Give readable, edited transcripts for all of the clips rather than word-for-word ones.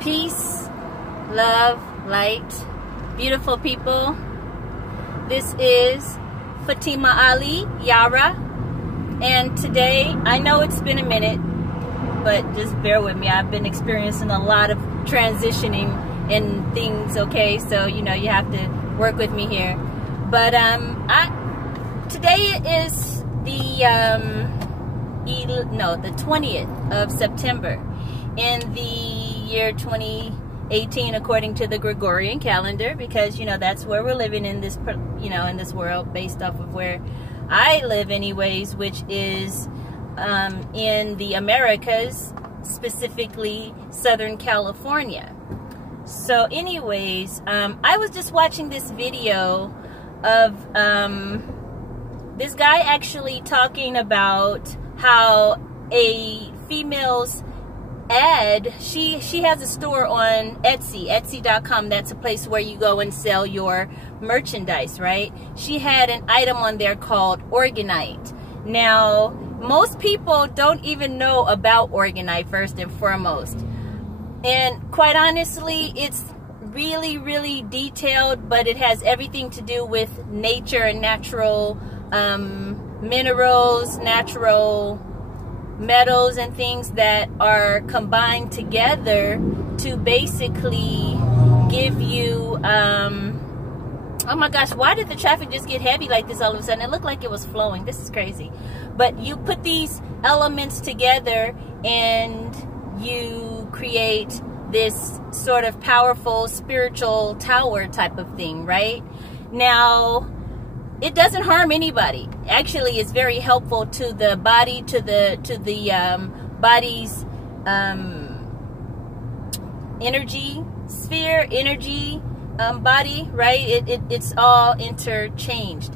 Peace, love, light, beautiful people. This is Fatimah-Ali, Yara, and today, I know it's been a minute, but just bear with me. I've been experiencing a lot of transitioning and things, okay? So, you know, you have to work with me here. But today is the 20th of September in the year 2018, according to the Gregorian calendar, because, you know, that's where we're living in this, you know, in this world, based off of where I live anyways, which is in the Americas, specifically Southern California. So anyways, I was just watching this video of this guy actually talking about how a female's ad, she has a store on etsy.com. That's a place where you go and sell your merchandise, right? She had an item on there called Orgonite. Now, most people don't even know about Orgonite, first and foremost. And quite honestly, it's really, really detailed, but it has everything to do with nature and natural minerals, natural metals and things that are combined together to basically give you oh my gosh, why did the traffic just get heavy like this all of a sudden? It looked like it was flowing. This is crazy. But you put these elements together and you create this sort of powerful spiritual tower type of thing, right? Now, it doesn't harm anybody. Actually, it's very helpful to the body, to the body's energy sphere, energy body, right? It's all interchanged.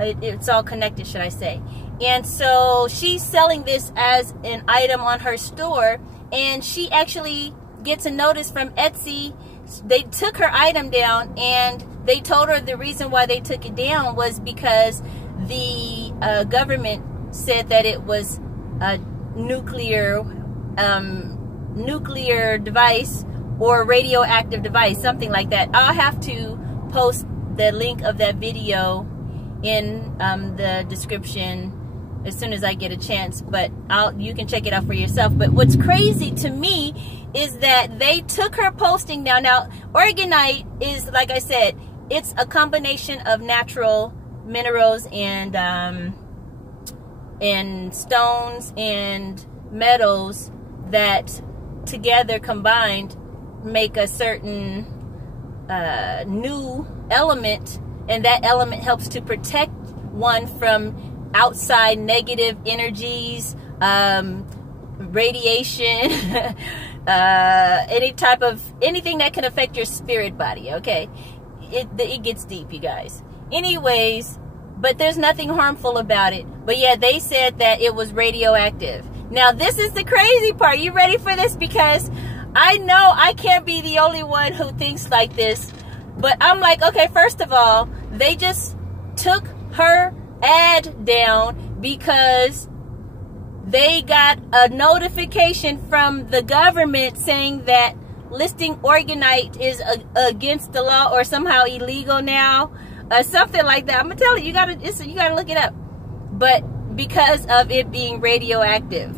It's all connected, should I say. And so she's selling this as an item on her store, and she actually gets a notice from Etsy. They took her item down, and they told her the reason why they took it down was because the government said that it was a nuclear device or radioactive device, something like that. I'll have to post the link of that video in the description as soon as I get a chance, but you can check it out for yourself. But what's crazy to me is that they took her posting down. Now, Orgonite is, like I said, it's a combination of natural minerals and stones and metals that together combined make a certain new element, and that element helps to protect one from outside negative energies, radiation, anything that can affect your spirit body, okay? It gets deep, you guys. Anyways, but there's nothing harmful about it. But yeah, they said that it was radioactive. Now, this is the crazy part. You ready for this? Because I know I can't be the only one who thinks like this. But I'm like, okay, first of all, they just took her ad down because they got a notification from the government saying that listing Orgonite is against the law or somehow illegal now, something like that. I'm gonna tell you, you gotta look it up. But because of it being radioactive.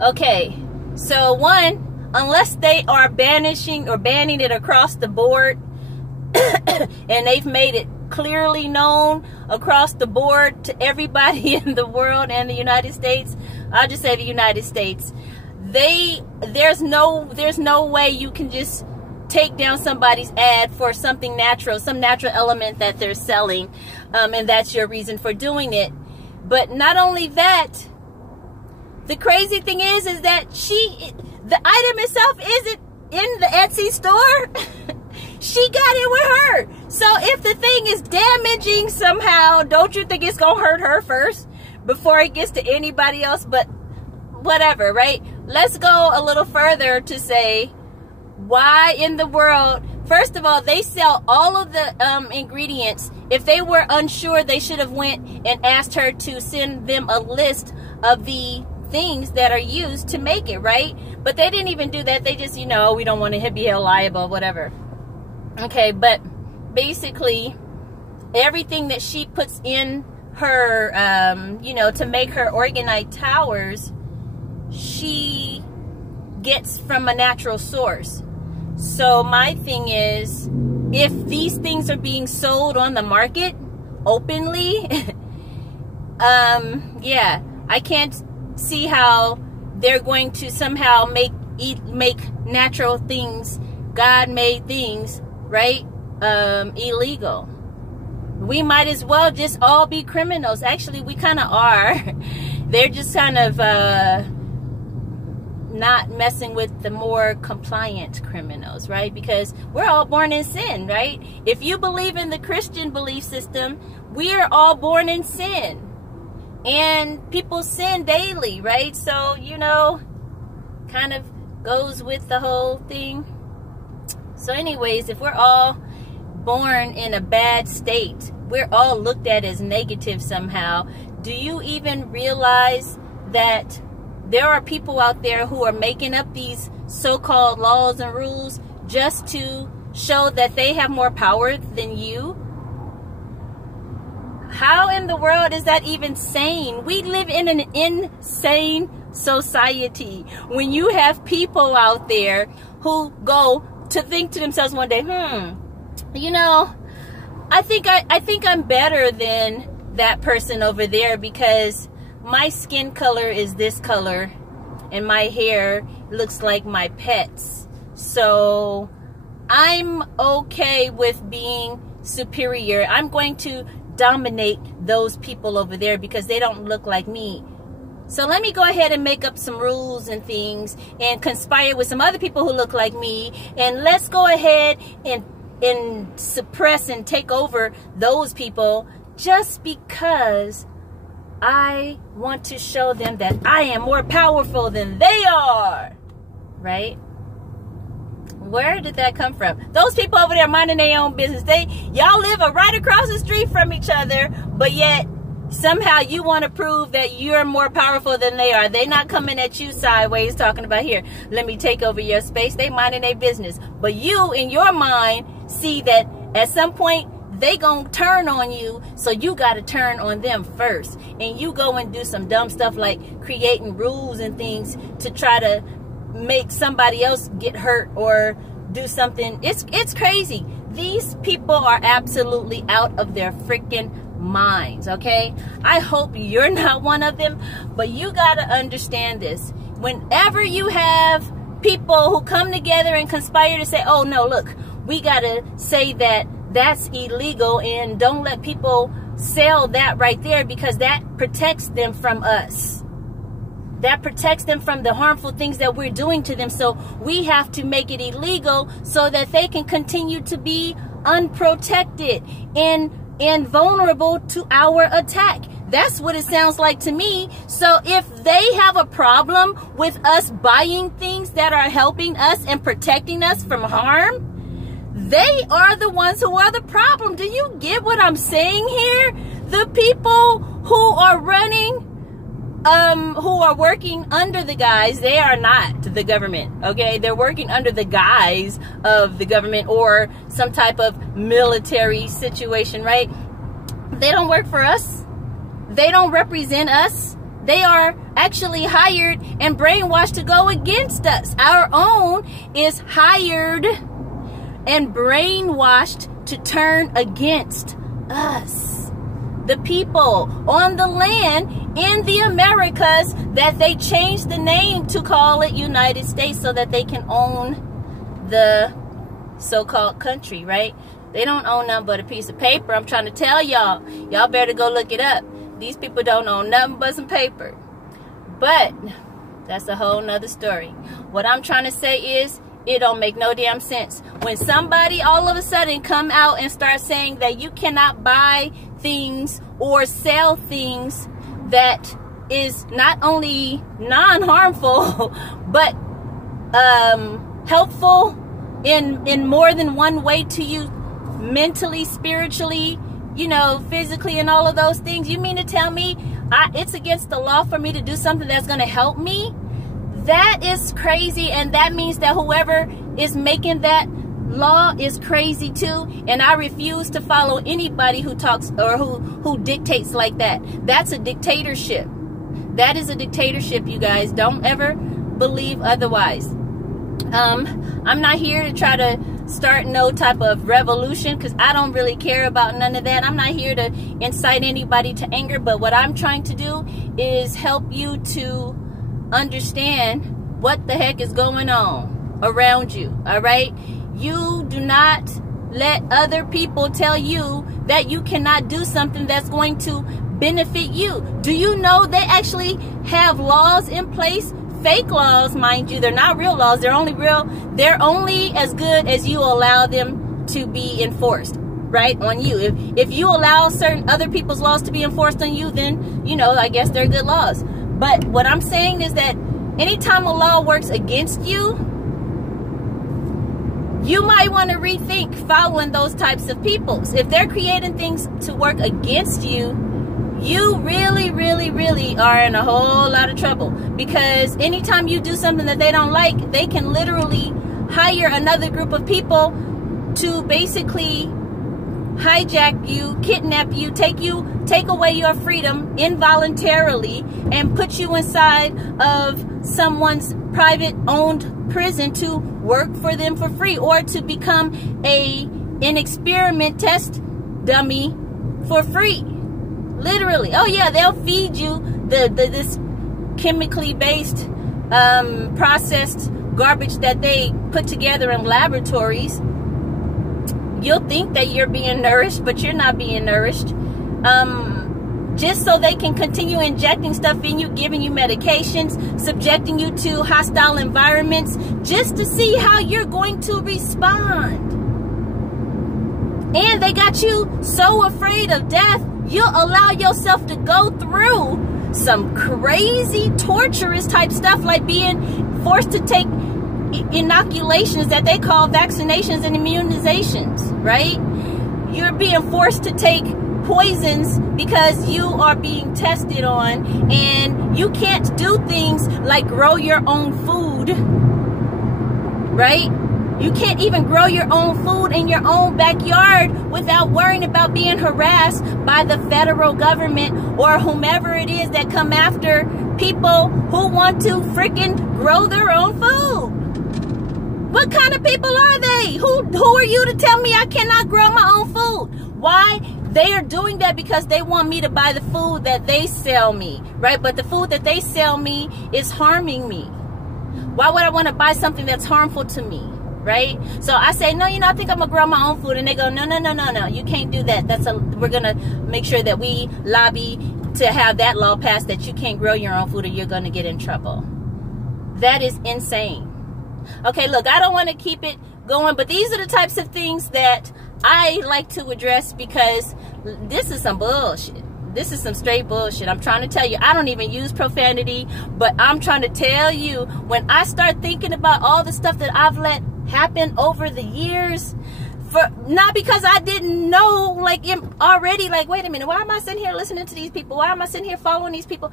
Okay, so one, unless they are banning it across the board, and they've made it clearly known across the board to everybody in the world and the United States, I'll just say the United States, there's no way you can just take down somebody's ad for something natural, some natural element that they're selling, and that's your reason for doing it. But not only that, the crazy thing is that the item itself isn't in the Etsy store. She got it with her. So if the thing is damaging somehow, don't you think it's gonna hurt her first before it gets to anybody else? But whatever, right? Let's go a little further to say, why in the world? First of all, they sell all of the ingredients. If they were unsure, they should have went and asked her to send them a list of the things that are used to make it, right? But they didn't even do that. They just, you know, we don't want to be held liable, whatever. Okay, but basically, everything that she puts in her, you know, to make her Orgonite towers, she gets from a natural source. So my thing is, if these things are being sold on the market openly, yeah, I can't see how they're going to somehow make natural things, God-made things, right, illegal. We might as well just all be criminals. Actually, we kind of are. They're just kind of not messing with the more compliant criminals, right? Because we're all born in sin, right? If you believe in the Christian belief system, we are all born in sin. And people sin daily, right? So, you know, kind of goes with the whole thing. So anyways, if we're all born in a bad state, we're all looked at as negative somehow. Do you even realize that there are people out there who are making up these so-called laws and rules just to show that they have more power than you? How in the world is that even sane? We live in an insane society when you have people out there who go to think to themselves one day, you know, I think I'm better than that person over there because my skin color is this color and my hair looks like my pet's. So I'm okay with being superior. I'm going to dominate those people over there because they don't look like me. So let me go ahead and make up some rules and things and conspire with some other people who look like me, and let's go ahead and suppress and take over those people just because I want to show them that I am more powerful than they are, right? Where did that come from? Those people over there minding their own business. Y'all live right across the street from each other, but yet somehow you want to prove that you're more powerful than they are. They're not coming at you sideways talking about, here, let me take over your space. They minding their business. But you, in your mind, see that at some point they gonna turn on you, so you got to turn on them first. And you go and do some dumb stuff like creating rules and things to try to make somebody else get hurt or do something. It's crazy. These people are absolutely out of their freaking minds, okay? I hope you're not one of them, but you got to understand this. Whenever you have people who come together and conspire to say, oh no, look, we got to say that that's illegal and don't let people sell that right there because that protects them from us. That protects them from the harmful things that we're doing to them. So we have to make it illegal so that they can continue to be unprotected and vulnerable to our attack. That's what it sounds like to me. So if they have a problem with us buying things that are helping us and protecting us from harm, they are the ones who are the problem. Do you get what I'm saying here? The people who are running, who are working under the guise, they are not the government, okay? They're working under the guise of the government or some type of military situation, right? They don't work for us. They don't represent us. They are actually hired and brainwashed to go against us. Our own is hired and brainwashed to turn against us. The people on the land in the Americas that they changed the name to call it United States so that they can own the so-called country, right? They don't own nothing but a piece of paper. I'm trying to tell y'all. Y'all better go look it up. These people don't own nothing but some paper. But that's a whole nother story. What I'm trying to say is, it don't make no damn sense when somebody all of a sudden come out and start saying that you cannot buy things or sell things that is not only non-harmful but helpful in more than one way to you, mentally, spiritually, you know, physically and all of those things. You mean to tell me it's against the law for me to do something that's going to help me? That is crazy, and that means that whoever is making that law is crazy too, and I refuse to follow anybody who talks or who dictates like that. That's a dictatorship. That is a dictatorship, you guys. Don't ever believe otherwise. I'm not here to try to start no type of revolution, because I don't really care about none of that. I'm not here to incite anybody to anger, but what I'm trying to do is help you to understand what the heck is going on around you. All right, you do not let other people tell you that you cannot do something that's going to benefit you. Do you know they actually have laws in place? Fake laws, mind you. They're not real laws. They're only as good as you allow them to be enforced, right, on you. If you allow certain other people's laws to be enforced on you, then, you know, I guess they're good laws. But what I'm saying is that anytime a law works against you, you might want to rethink following those types of people. If they're creating things to work against you, you really, really, really are in a whole lot of trouble. Because anytime you do something that they don't like, they can literally hire another group of people to basically hijack you, kidnap you, take away your freedom involuntarily, and put you inside of someone's private owned prison to work for them for free, or to become an experiment test dummy for free. Literally. Oh yeah, they'll feed you this chemically based processed garbage that they put together in laboratories. You'll think that you're being nourished, but you're not being nourished. Just so they can continue injecting stuff in you, giving you medications, subjecting you to hostile environments, just to see how you're going to respond. And they got you so afraid of death, you'll allow yourself to go through some crazy, torturous type stuff, like being forced to take inoculations that they call vaccinations and immunizations, right? You're being forced to take poisons because you are being tested on, and you can't do things like grow your own food, right? You can't even grow your own food in your own backyard without worrying about being harassed by the federal government or whomever it is that come after people who want to freaking grow their own food. What kind of people are they? Who are you to tell me I cannot grow my own food? Why? They are doing that because they want me to buy the food that they sell me, right? But the food that they sell me is harming me. Why would I want to buy something that's harmful to me? Right? So I say, no, you know, I think I'm gonna grow my own food, and they go, no, you can't do that. We're gonna make sure that we lobby to have that law passed that you can't grow your own food or you're gonna get in trouble. That is insane. Okay, look, I don't want to keep it going, but these are the types of things that I like to address, because this is some bullshit. This is some straight bullshit. I'm trying to tell you, I don't even use profanity, but I'm trying to tell you, when I start thinking about all the stuff that I've let happen over the years, not because I didn't know, like, already, like, wait a minute, why am I sitting here listening to these people? Why am I sitting here following these people?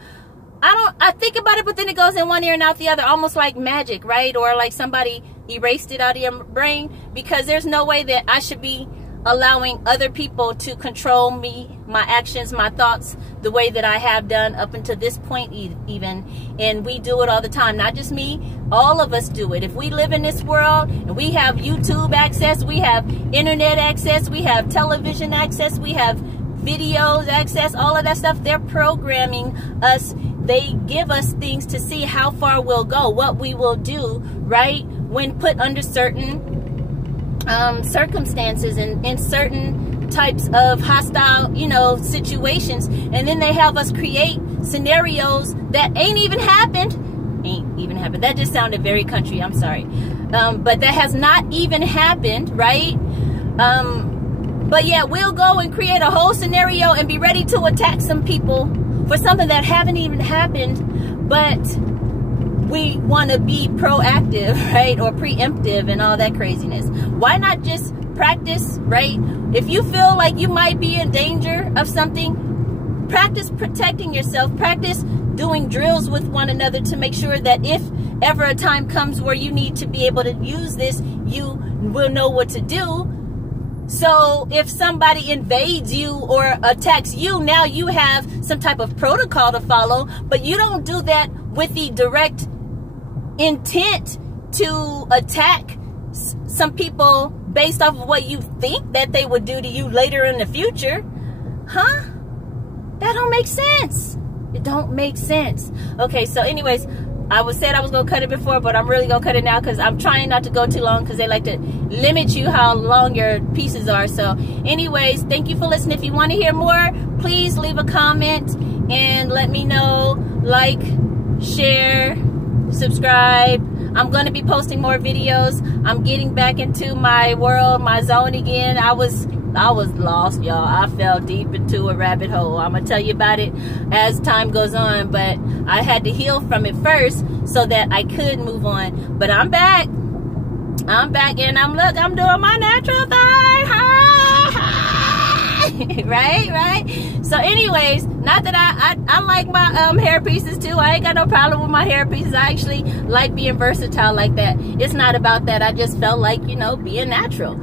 I think about it, but then it goes in one ear and out the other, almost like magic, right? Or like somebody erased it out of your brain, because there's no way that I should be allowing other people to control me, my actions, my thoughts, the way that I have done up until this point even. And we do it all the time, not just me, all of us do it. If we live in this world and we have YouTube access, we have internet access, we have television access, we have videos access, all of that stuff, they're programming us. They give us things to see how far we'll go, what we will do, right, when put under certain circumstances and in certain types of hostile, you know, situations. And then they have us create scenarios that ain't even happened. That just sounded very country, I'm sorry. But that has not even happened, right? But yeah, we'll go and create a whole scenario and be ready to attack some people for something that haven't even happened. But we want to be proactive, right? Or preemptive and all that craziness. Why not just practice, right? If you feel like you might be in danger of something, practice protecting yourself. Practice doing drills with one another to make sure that if ever a time comes where you need to be able to use this, you will know what to do. So if somebody invades you or attacks you, now you have some type of protocol to follow, but you don't do that with the direct intent to attack some people based off of what you think that they would do to you later in the future. Huh? That don't make sense. It don't make sense. Okay, so anyways, I said I was going to cut it before, but I'm really going to cut it now because I'm trying not to go too long because they like to limit you how long your pieces are. So anyways, thank you for listening. If you want to hear more, please leave a comment and let me know. Like, share, subscribe. I'm going to be posting more videos. I'm getting back into my world, my zone again. I was lost, y'all. I fell deep into a rabbit hole. I'm gonna tell you about it as time goes on, but I had to heal from it first so that I could move on. But I'm back and I'm doing my natural thing. right. So anyways, not that I like my hair pieces too. I ain't got no problem with my hair pieces. I actually like being versatile like that. It's not about that. I just felt like, you know, being natural.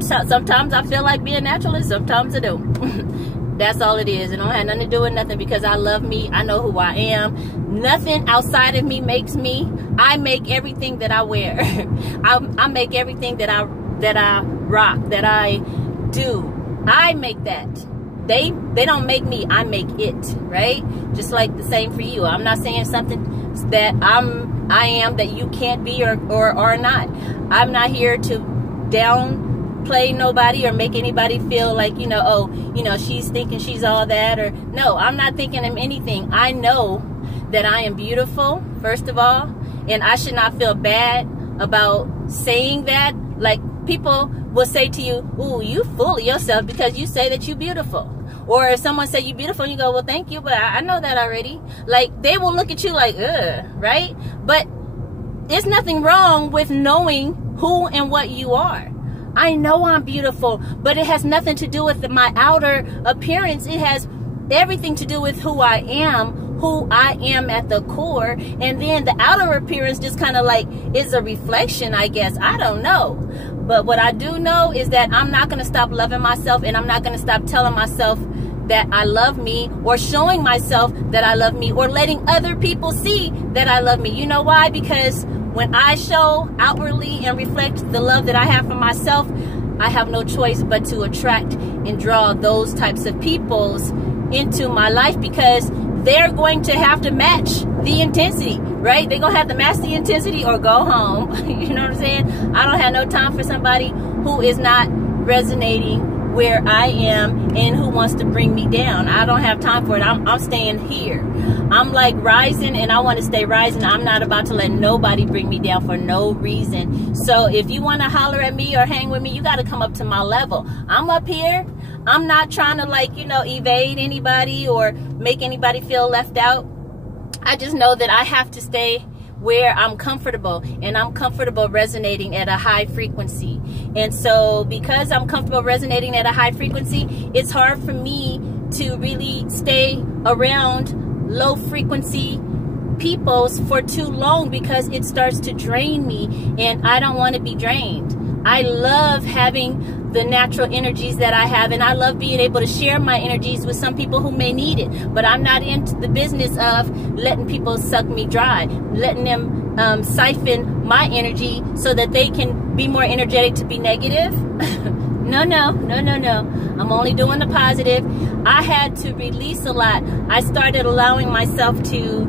Sometimes I feel like being natural and sometimes I don't. That's all it is. It don't have nothing to do with nothing because I love me. I know who I am. Nothing outside of me makes me. I make everything that I wear. I make everything that I rock, that I do. I make that. They don't make me, I make it, right? Just like the same for you. I'm not saying something that I am that you can't be or are not. I'm not here to downplay nobody or make anybody feel like, you know, oh, you know, she's thinking she's all that, or no, I'm not thinking of anything. I know that I am beautiful, first of all, and I should not feel bad about saying that. Like, people will say to you, ooh, you full of yourself because you say that you're beautiful. Or if someone say you're beautiful and you go, well, thank you, but I know that already. Like, they will look at you like, ugh, right? But there's nothing wrong with knowing who and what you are. I know I'm beautiful, but it has nothing to do with my outer appearance. It has everything to do with who I am at the core. And then the outer appearance just kind of like is a reflection, I guess. I don't know. But what I do know is that I'm not going to stop loving myself, and I'm not going to stop telling myself that I love me, or showing myself that I love me, or letting other people see that I love me. You know why? Because when I show outwardly and reflect the love that I have for myself, I have no choice but to attract and draw those types of peoples into my life, because they're going to have to match the intensity, right? They're going to have to match the intensity or go home. You know what I'm saying? I don't have no time for somebody who is not resonating where I am and who wants to bring me down. I don't have time for it. I'm staying here. I'm like rising, and I want to stay rising. I'm not about to let nobody bring me down for no reason. So if you want to holler at me or hang with me, you got to come up to my level. I'm up here. I'm not trying to, like, you know, evade anybody or make anybody feel left out. I just know that I have to stay where I'm comfortable, and I'm comfortable resonating at a high frequency. And so because I'm comfortable resonating at a high frequency, it's hard for me to really stay around low frequency peoples for too long, because it starts to drain me, and I don't want to be drained. I love having the natural energies that I have, and I love being able to share my energies with some people who may need it. But I'm not into the business of letting people suck me dry, letting them siphon my energy so that they can be more energetic to be negative. No. I'm only doing the positive. I had to release a lot. I started allowing myself to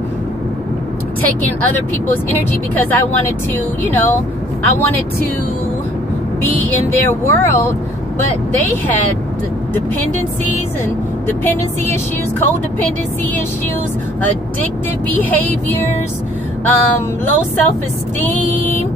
take in other people's energy because I wanted to, you know, I wanted to be in their world, but they had dependencies and dependency issues, codependency issues, addictive behaviors, low self-esteem,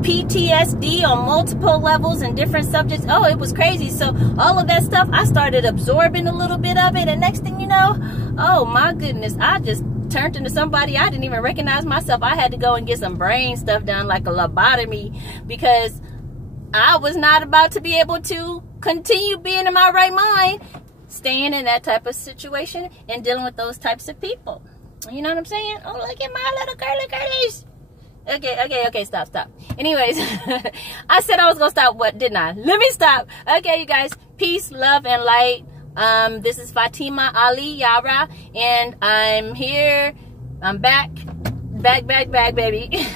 PTSD on multiple levels and different subjects. Oh, it was crazy. So all of that stuff, I started absorbing a little bit of it, and next thing you know, oh my goodness, I just turned into somebody I didn't even recognize myself. I had to go and get some brain stuff done, like a lobotomy, because I was not about to be able to continue being in my right mind, staying in that type of situation and dealing with those types of people. You know what I'm saying? Oh, look at my little curly curlies. Okay, stop. Anyways, I said I was gonna stop. What, didn't I? Let me stop. Okay, you guys, peace, love, and light. This is Fatimah-Ali Yara, and I'm here. I'm back, baby.